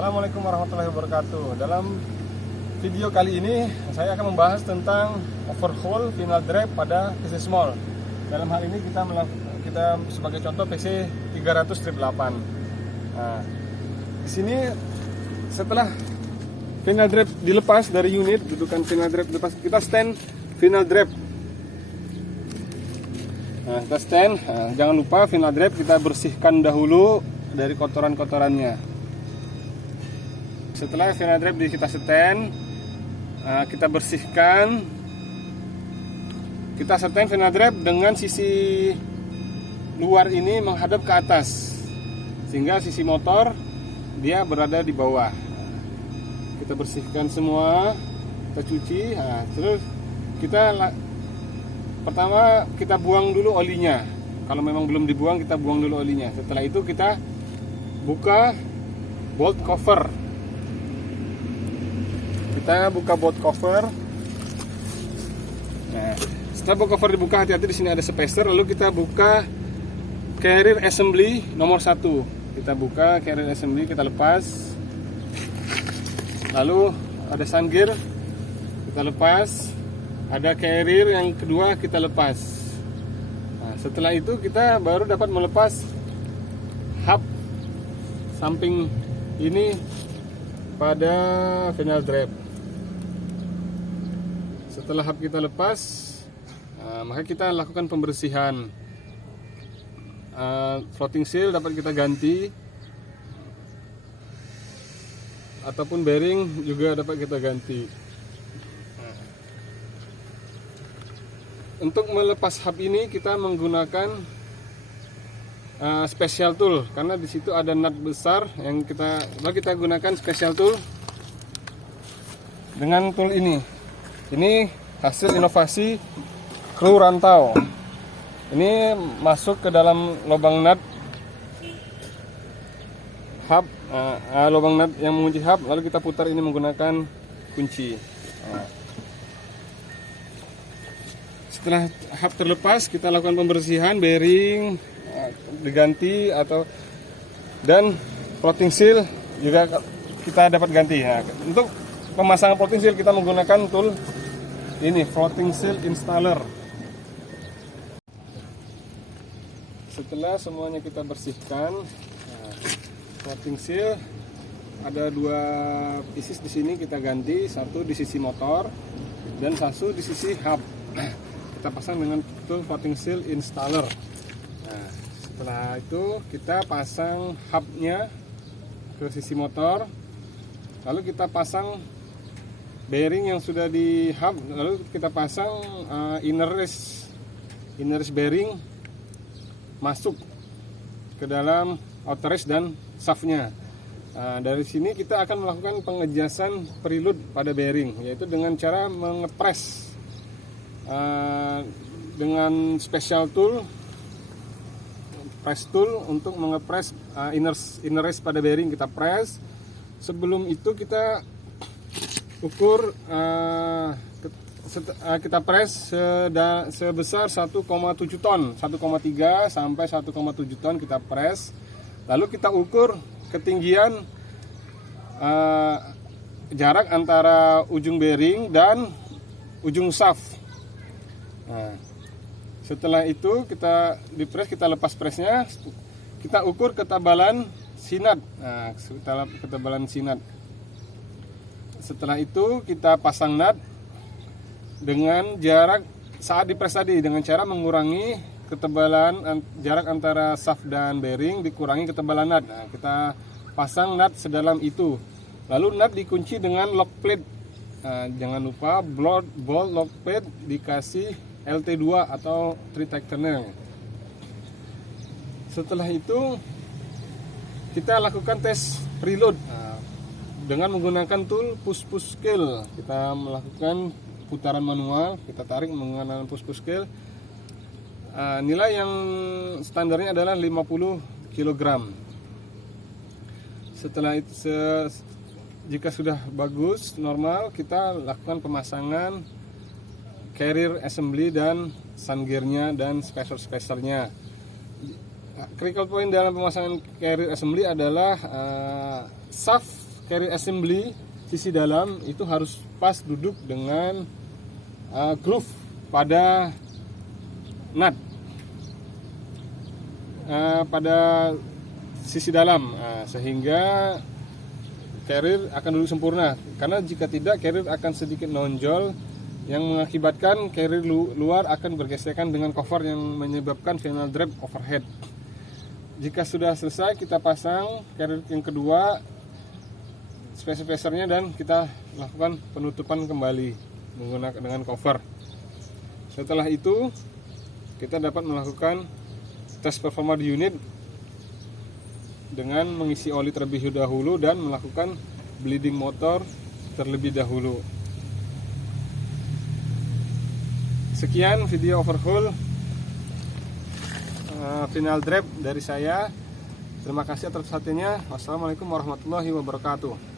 Assalamualaikum warahmatullahi wabarakatuh. Dalam video kali ini saya akan membahas tentang overhaul final drive pada PC Small. Dalam hal ini kita sebagai contoh PC 300/8. Nah, di sini setelah final drive dilepas dari unit, dudukan final drive dilepas, kita stand final drive. Nah, kita stand. Nah, jangan lupa final drive kita bersihkan dahulu dari kotoran-kotorannya. Setelah final drive kita stand, kita bersihkan. Kita stand final drive dengan sisi luar ini menghadap ke atas, sehingga sisi motor dia berada di bawah. Kita bersihkan semua, kita cuci. Nah, terus pertama kita buang dulu olinya. Kalau memang belum dibuang, kita buang dulu olinya. Setelah itu kita buka bolt cover. Kita buka bolt cover. Nah, setelah bolt cover dibuka, hati-hati di sini ada spacer. Lalu kita buka carrier assembly nomor 1. Kita buka carrier assembly, kita lepas. Lalu ada sun gear, kita lepas. Ada carrier yang kedua, kita lepas. Nah, setelah itu kita baru dapat melepas hub samping ini pada final drive. Setelah hub kita lepas, maka kita lakukan pembersihan. Floating seal dapat kita ganti, ataupun bearing juga dapat kita ganti. Untuk melepas hub ini kita menggunakan special tool, karena di situ ada nut besar yang kita gunakan special tool. Dengan tool ini hasil inovasi kru rantau. Ini masuk ke dalam lubang nut hub, lubang nut yang mengunci hub, lalu kita putar ini menggunakan kunci. Setelah hub terlepas, kita lakukan pembersihan, bearing diganti dan floating seal juga kita dapat ganti. Nah, untuk pemasangan floating seal kita menggunakan tool ini, floating seal installer. Setelah semuanya kita bersihkan, floating seal ada 2 pieces di sini kita ganti, satu di sisi motor dan satu di sisi hub. Kita pasang dengan tool floating seal installer. Nah, setelah itu kita pasang hubnya ke sisi motor, lalu kita pasang bearing yang sudah di hub, lalu kita pasang inner race bearing masuk ke dalam outer race dan shaftnya. Dari sini kita akan melakukan pengejasan preload pada bearing, yaitu dengan cara mengepres dengan special tool, press tool untuk mengepres inner race pada bearing. Kita press. Sebelum itu kita ukur, kita press sebesar 1,7 ton, 1,3 sampai 1,7 ton kita press. Lalu kita ukur ketinggian jarak antara ujung bearing dan ujung shaft. Nah, setelah itu kita di-press, kita lepas pressnya, kita ukur ketebalan sinat. Nah, ketebalan sinat. Setelah itu kita pasang nut dengan jarak saat di-press tadi, dengan cara mengurangi ketebalan jarak antara shaft dan bearing, dikurangi ketebalan nut. Nah, kita pasang nut sedalam itu. Lalu nut dikunci dengan lock plate. Nah, jangan lupa bolt lock plate dikasih LT2 atau 3 tightener. Setelah itu kita lakukan tes preload dengan menggunakan tool push scale. Kita melakukan putaran manual, kita tarik menggunakan push scale. Nilai yang standarnya adalah 50 kg. Setelah itu, jika sudah bagus, normal, kita lakukan pemasangan carrier assembly dan sun gearnya dan spacernya. Critical point dalam pemasangan carrier assembly adalah shaft carrier assembly sisi dalam itu harus pas duduk dengan groove pada nut pada sisi dalam, sehingga carrier akan duduk sempurna. Karena jika tidak, carrier akan sedikit nonjol yang mengakibatkan carrier luar akan bergesekan dengan cover yang menyebabkan final drop overhead. Jika sudah selesai, kita pasang carrier yang kedua, spacernya, dan kita lakukan penutupan kembali menggunakan dengan cover. Setelah itu kita dapat melakukan tes performa di unit dengan mengisi oli terlebih dahulu dan melakukan bleeding motor terlebih dahulu. Sekian video overhaul final drop dari saya. Terima kasih atas perhatiannya. Wassalamualaikum warahmatullahi wabarakatuh.